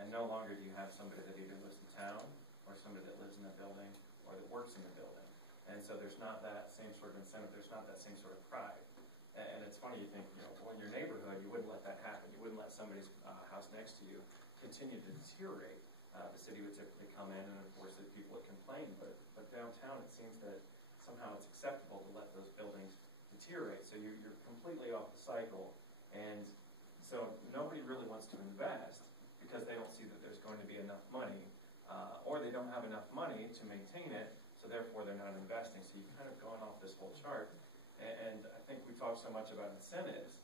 And no longer do you have somebody that either lives in town or somebody that lives in the building or that works in the building. And so there's not that same sort of incentive, there's not that same sort of pride. And it's funny, you think, well, in your neighborhood, you wouldn't let that happen. You wouldn't let somebody's house next to you continue to deteriorate. The city would typically come in, and of course, the people would complain. But downtown, it seems that somehow it's acceptable to let those buildings deteriorate. So you're completely off the cycle. And so nobody really wants to invest because they don't see that there's going to be enough money, or they don't have enough money to maintain it, so therefore they're not investing. So you've kind of gone off this whole chart. And I think we talk so much about incentives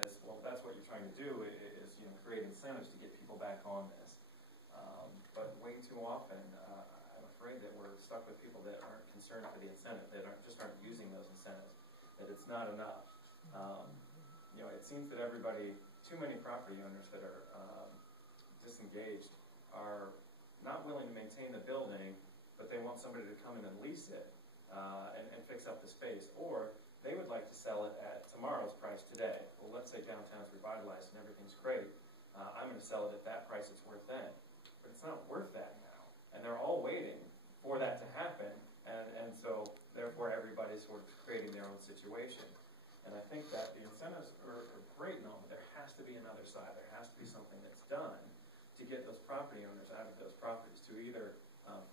as well. That's what you're trying to do is create incentives to get people back on this. But way too often, I'm afraid that we're stuck with people that aren't concerned for the incentive, that aren't using those incentives, that it's not enough. It seems that too many property owners that are disengaged are not willing to maintain the building, but they want somebody to come in and lease it. And fix up the space, or they would like to sell it at tomorrow's price today. Well, let's say downtown's revitalized and everything's great. I'm going to sell it at that price it's worth then. But it's not worth that now. And they're all waiting for that to happen, and so therefore everybody's sort of creating their own situation. And I think that the incentives are great and all, but there has to be another side. There has to be something that's done to get those property owners out of those properties, to either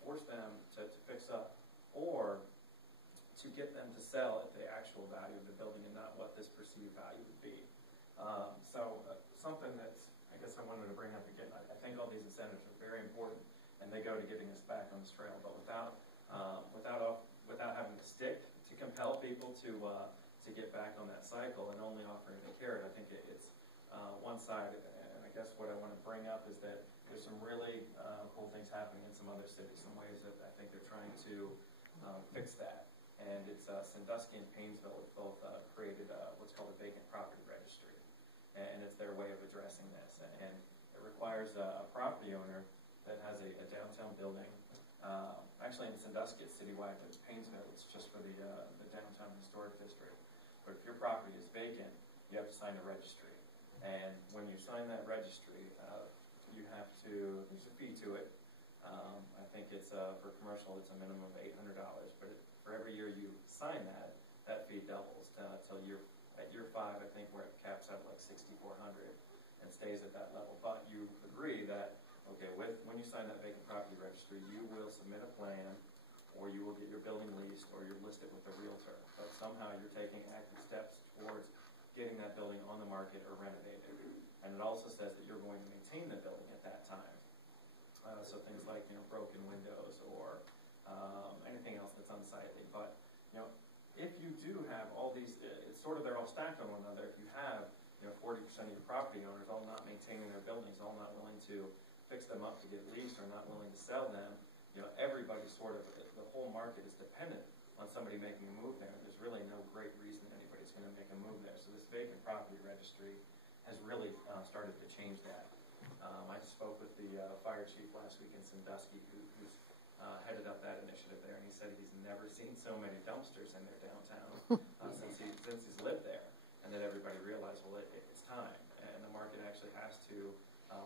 force them to fix up, or to get them to sell at the actual value of the building and not what this perceived value would be. Something that's, I guess I wanted to bring up again, I think all these incentives are very important, and they go to getting us back on this trail, but without having to stick to compel people to get back on that cycle and only offering the carrot, I think it's one side. And I guess what I want to bring up is that there's some really cool things happening in some other cities, some ways that I think they're trying to fix that. And it's Sandusky and Painesville have both created what's called a vacant property registry. And it's their way of addressing this. And it requires a property owner that has a downtown building. Actually in Sandusky it's citywide, but in Painesville it's just for the downtown historic district. But if your property is vacant, you have to sign a registry. And when you sign that registry, you have to, there's a fee to it. I think it's for commercial, it's a minimum of $800, but for every year you sign that fee doubles till at year 5. I think where it caps out like $6,400 and stays at that level. But you agree that when you sign that vacant property registry, you will submit a plan, or you will get your building leased, or you're listed with a realtor. But somehow you're taking active steps towards getting that building on the market or renovated. And it also says that you're going to maintain the building at that time. So things like broken windows or anything else that's unsightly. But if you do have all these, it's sort of they're all stacked on one another. If you have 40% of your property owners all not maintaining their buildings, all not willing to fix them up to get leased, or not willing to sell them, everybody sort of, the whole market is dependent on somebody making a move there. There's really no great reason anybody's going to make a move there. So this vacant property registry has really started to change that. I spoke with the fire chief last week in Sandusky, who's headed up that initiative there, and he said he's never seen so many dumpsters in their downtown since he's lived there, and that everybody realized, well, it's time, and the market actually has to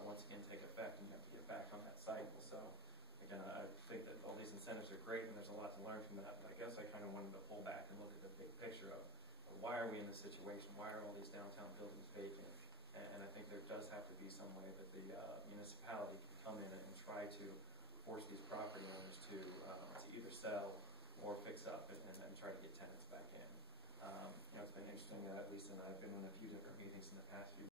once again take effect, and you have to get back on that cycle. So again, I think that all these incentives are great, and there's a lot to learn from that, but I guess I kind of wanted to pull back and look at the big picture of why are we in this situation? Why are all these downtown buildings vacant? And I think there does have to be some way that the municipality can come in and try to force these property owners to either sell or fix up and try to get tenants back in. It's been interesting that Lisa and I have been in a few different meetings in the past few